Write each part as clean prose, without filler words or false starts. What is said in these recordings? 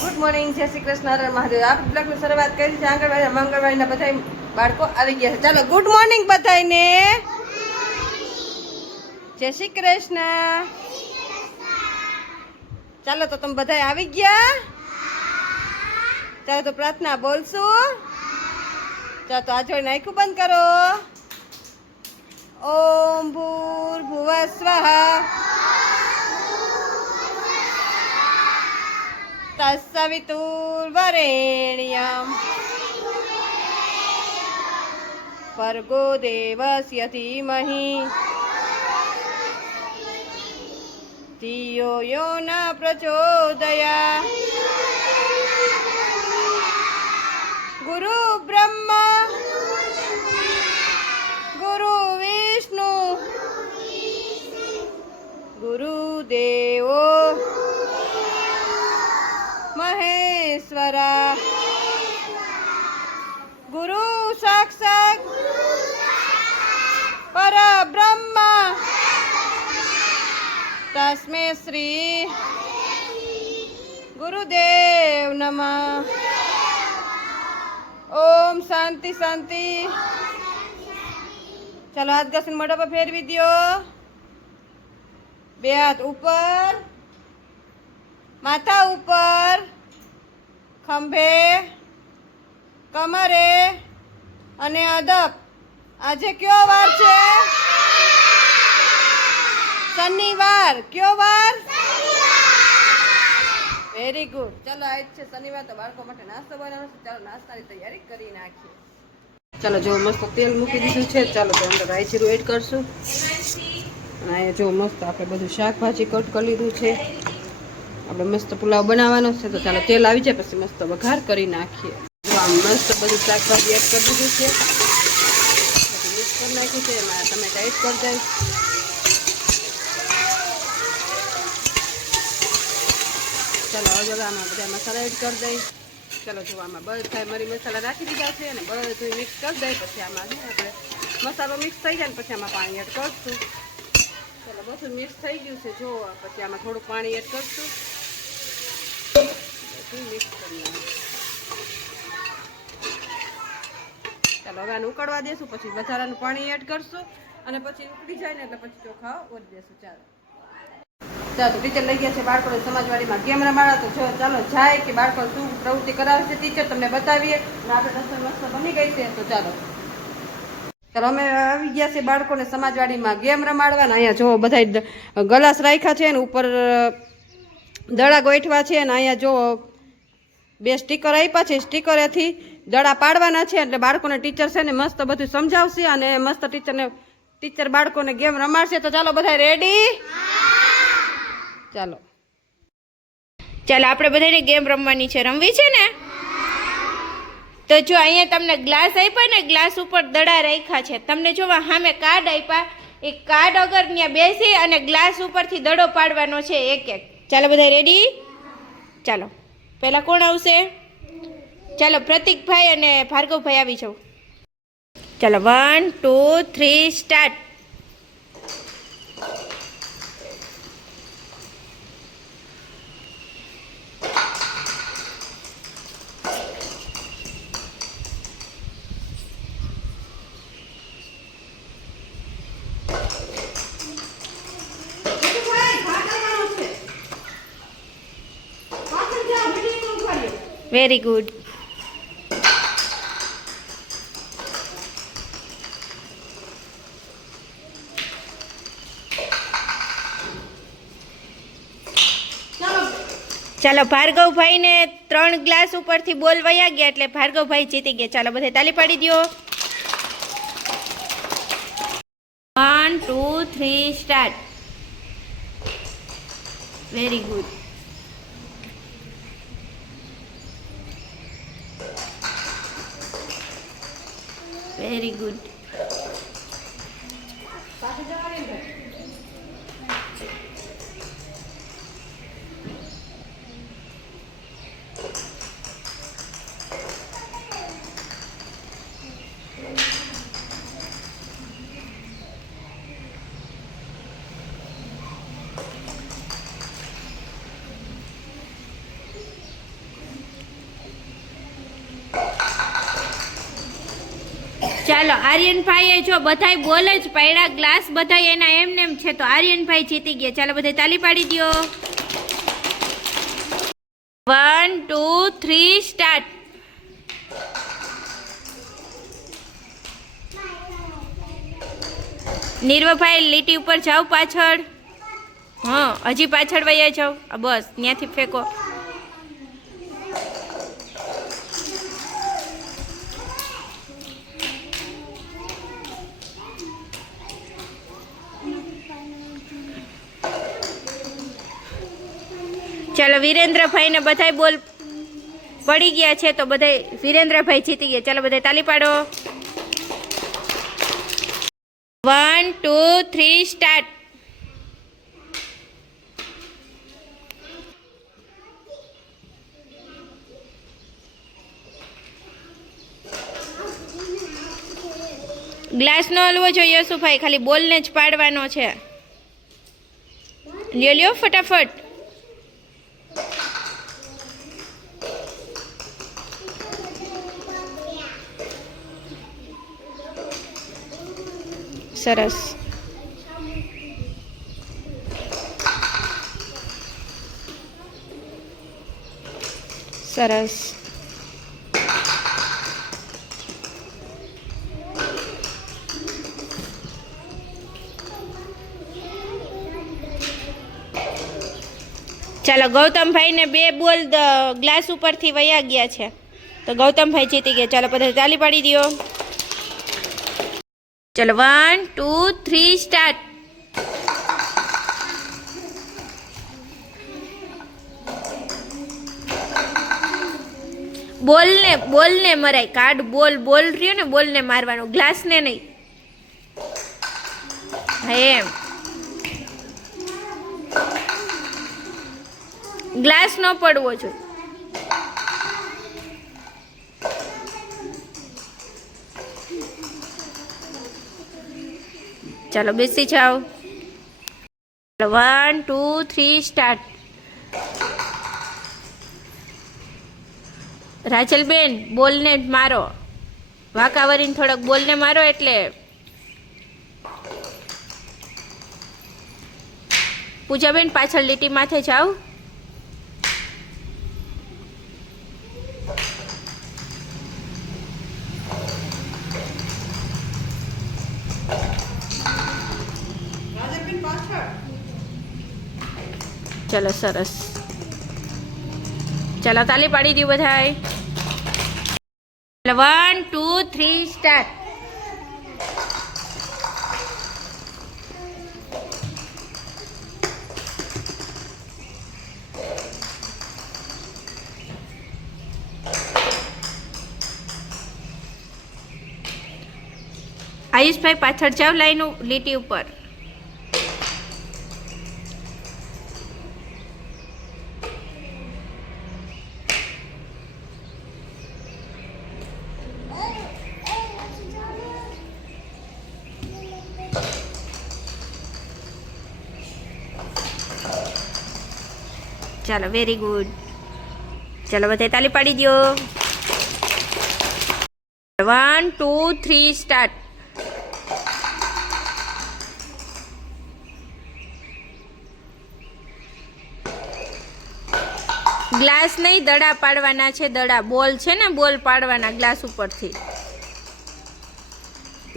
Good morning, જય શ્રી કૃષ્ણ, હર મહાદેવ. આપણે બ્લોગની શરૂઆત કરી છે આંગણવાડી મંગળવાડીના બધા બાળકો આવી ગયા છે. ચાલો ગુડ મોર્નિંગ બધાને, જય શ્રી કૃષ્ણ. ચાલો તો તમે બધા આવી ગયા. ચાલો તો પ્રાર્થના બોલશું. ચાલો તો આ જોઈને આંખું બંધ કરો. ઓમ ભૂર્ભુવઃ સ્વઃ તત્સવિતુર્વરેણ્યં ભર્ગો દેવસ્ય ધીમહિ ધિયો યો ન પ્રચોદયાત્. ગુરુ બ્રહ્મા ગુરુ વિષ્ણુ ગુરુદેવો મહેશ્વરા. ગુરુ સાક્ષાત પરબ્રહ્મ તસ્મે શ્રી ગુરુદેવ નમઃ. ઓમ શાંતિ શાંતિ. ચાલો હાથ ઘસીને મોઢા પર ફેરવી દો. બે હાથ ઉપર, માથા ઉપર, ખંભે, કમરે અને અદબ. આજે કયો વાર છે? શનિવાર. કયો વાર? Very good. ચાલો આજ છે શનિવાર, તો બાળકો માટે નાસ્તો બનાવવાનો છે. ચાલો નાસ્તાની તૈયારી કરી નાખીએ. ચાલો જો મસ્ત તેલ મૂકી દીધું છે. ચાલો તો અંદર રાઈ જીરું એડ કરશું. અને અહીંયા જો મસ્ત આપણે બધું શાકભાજી કટ કરી લીધું છે. આપણે મસ્ત પુલાવ બનાવવાનો છે. તો ચાલો તેલ આવી જાય પછી મસ્ત વઘાર કરી નાખીએ. જો આમ મસ્ત બધું શાકભાજી એડ કરી દીધું છે. પછી મિક્સ કરી નાખ્યું છે. એમાં ટમેટા એડ કરી દઈશ. ચાલો હવે આમાં બધા મસાલા એડ કરી દઈશ. ચાલો જો આમાં બધા મરી મસાલા રાખી દીધા છે અને બધું મિક્સ કરી દઈ. પછી આમાં છે આપણે મસાલો મિક્સ થઈ જાય ને પછી આમાં પાણી એડ કરશું. ચાલો બધું મિક્સ થઈ ગયું છે. જો પછી આમાં થોડું પાણી એડ કરશું. મિક્સ કરી ચાલો હવે આને ઉકળવા દેશું. પછી વધારાનું પાણી એડ કરશું અને પછી ઉકળી જાય ને એટલે પછી ચોખા ઓરી દેશું. ચાલો ચાલો ટીચર લઈ ગયા છે બાળકોને સમાજવાડીમાં ગેમ રમાડા. તો જો ચાલો જાય કે બાળકો શું પ્રવૃત્તિ કરાવે છે ટીચર તમને બતાવીએ. અને આપણે રસોઈ મસ્ત બની ગઈ છે. તો ચાલો ચાલો અમે આવી ગયા છે બાળકોને સમાજવાડીમાં ગેમ રમાડવાના. અહીંયા જો બધા ગલાસ રાખ્યા છે ને ઉપર દડા ગોઠવા છે. અને અહીંયા જો બે સ્ટીકર આપ્યા છે. સ્ટીકરેથી દડા પાડવાના છે. એટલે બાળકોને ટીચર છે ને મસ્ત બધું સમજાવશે અને મસ્ત ટીચર બાળકોને ગેમ રમાડશે. તો ચાલો બધા રેડી? ચાલો ચાલો આપણે બધાને ગેમ રમવાની છે. રમવી છે ને? તો જો અહીંયા તમને ગ્લાસ આપ્યા ને, ગ્લાસ ઉપર દડા રાખ્યા છે. તમને જો સામે કાર્ડ આપ્યા, એ કાર્ડ અગર ત્યાં બેસી અને ગ્લાસ ઉપરથી દડો પાડવાનો છે એક એક. ચાલો બધા રેડી? ચાલો પહેલાં કોણ આવશે? ચાલો પ્રતિકભાઈ અને ભાર્ગવભાઈ આવી જાઓ. ચાલો 1 2 3 સ્ટાર્ટ. Very good. ચાલો ભાર્ગવભાઈને 3 ગ્લાસ ઉપરથી બોલ વયા ગયા એટલે ભાર્ગવભાઈ જીતી ગયા. ચાલો બધા તાલી પાડી દો. 1 2 3 start. Very good. Very good. ચાલો આર્યનભાઈએ જો બધાય બોલ જ પાડ્યા, ગ્લાસ બધાય એના એમને એમ છે, તો આર્યનભાઈ જીતી ગયા. ચાલો બધાય તાલી પાડી દો. 1 2 3 સ્ટાર્ટ. નીરવભાઈ લીટી ઉપર જાઓ પાછળ. હા હજી પાછળ વયા જાઓ. બસ ત્યાંથી ફેંકો. ચાલો વિરેન્દ્રભાઈ ને બધાય બોલ પડી ગયા છે, તો બધાય વિરેન્દ્રભાઈ જીતી ગયા. ચાલો બધાય તાલી પાડો. 1 2 3 સ્ટાર્ટ. ગ્લાસ નો હલવો જોઈએ યશુભાઈ, ખાલી બોલને જ પાડવાનો છે. લ્યો લ્યો ફટાફટ. સરસ. સરસ. ચાલો ગૌતમભાઈ ને 2 બોલ ગ્લાસ ઉપરથી વયા ગયા છે, તો ગૌતમભાઈ જીતી ગયા. ચાલો બધા તાલી પાડી દો. ચલો 1 2 3 સ્ટાર્ટ. બોલને મરાય. કાર્ડ બોલ રહ્યો ને, બોલને મારવાનું, ગ્લાસને નહીં. હા એમ. ગ્લાસ ન પડવો જોઈએ. ચાલો બેસી જાઓ. 1 2 3 સ્ટાર્ટ. રાજલબેન બોલને મારો, વાંકાવરીને થોડોક બોલને મારો. એટલે પૂજાબેન પાછળ લીટી માથે જાઓ. ચલો સરસ. ચાલો તાલી પાડી દઉં બધાય. 1 2 3 સ્ટાર્ટ. આયુષભાઈ પાછળ જાવ લાઈન લીટી ઉપર. ચાલો વેરી ગુડ. ચાલો બધા તાલી પાડી દો. 1 2 3 સ્ટાર્ટ. ગ્લાસ નહીં, દડા પાડવાના છે. દડા બોલ છે ને, બોલ પાડવાના ગ્લાસ ઉપરથી.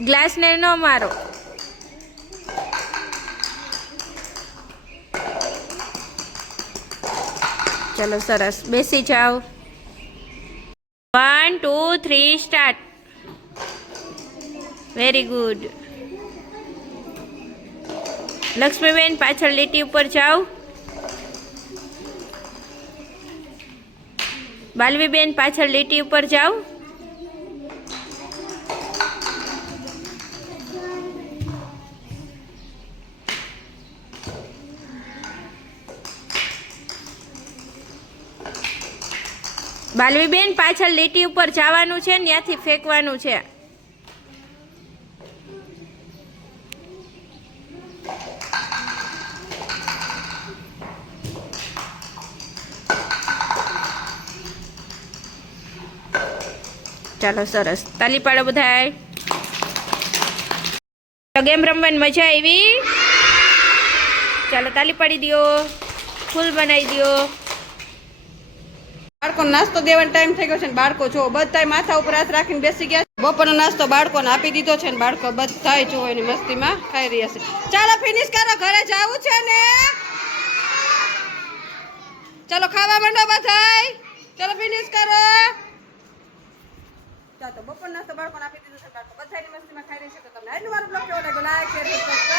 ગ્લાસને ન મારો. ચલો સરસ. બેસી જાઓ. 1 2 3 સ્ટાર્ટ. Very good. લક્ષ્મીબેન પાછળ લીટી ઉપર જાઓ. બાલવીબેન પાછળ લીટી ઉપર જાઓ. બાલવીબેન પાછળ લીટી ઉપર જવાનું છે, ત્યાંથી ફેંકવાનું છે. ચાલો સરસ. તાલી પાડો બધાય. તો ગેમ રમવાની મજા આવી? ચાલો તાલી પાડી દો, ફૂલ બનાવી દો. બાળકોને નાસ્તો દેવાનો ટાઈમ થઈ ગયો છે ને બાળકો જો બધા માથા ઉપર હાથ રાખીને બેસી ગયા છે. બપોરનો નાસ્તો બાળકોને આપી દીધો છે ને બાળકો બધા જો એની મસ્તીમાં ખાઈ રહ્યા છે. ચાલો ફિનિશ કરો, ઘરે જવું છે ને. ચાલો ખાવા માંડો બધાય, ચાલો ફિનિશ કરો. ચાલો બપોર નાસ્તો બાળકોને આપી દીધો છે, બાળકો બધાની મસ્તીમાં ખાઈ રહી છે. તો તમને આજનો મારો બ્લોગ કેવો લાગ્યો? Like share subscribe